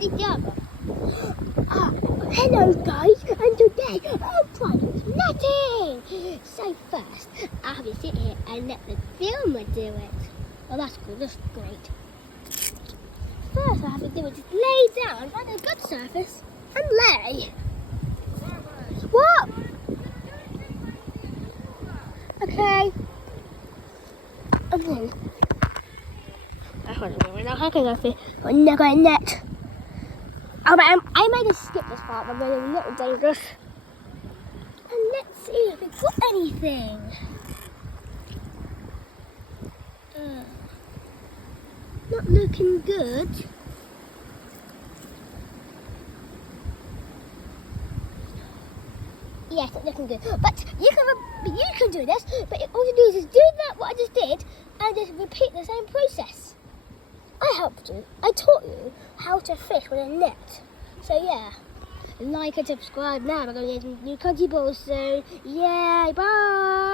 the other. Hello guys, and today I'm trying netting. So first, I have to sit here and let the filmer do it. Oh, that's good, that's great. First I have to do is just lay down, find a good surface, and lay. What? Okay. And then, that's what I'm doing now. I can go fit, but never a net. I might just skip this part, but it's a little dangerous. And let's see if we've got anything. Not looking good. Yes, it's looking good. But you can do this, but all you do is just do that what I just did and just repeat the same process. I helped you. I taught you how to fish with a net. So yeah, like and subscribe now. We're going to get some new country balls soon. Yay, bye!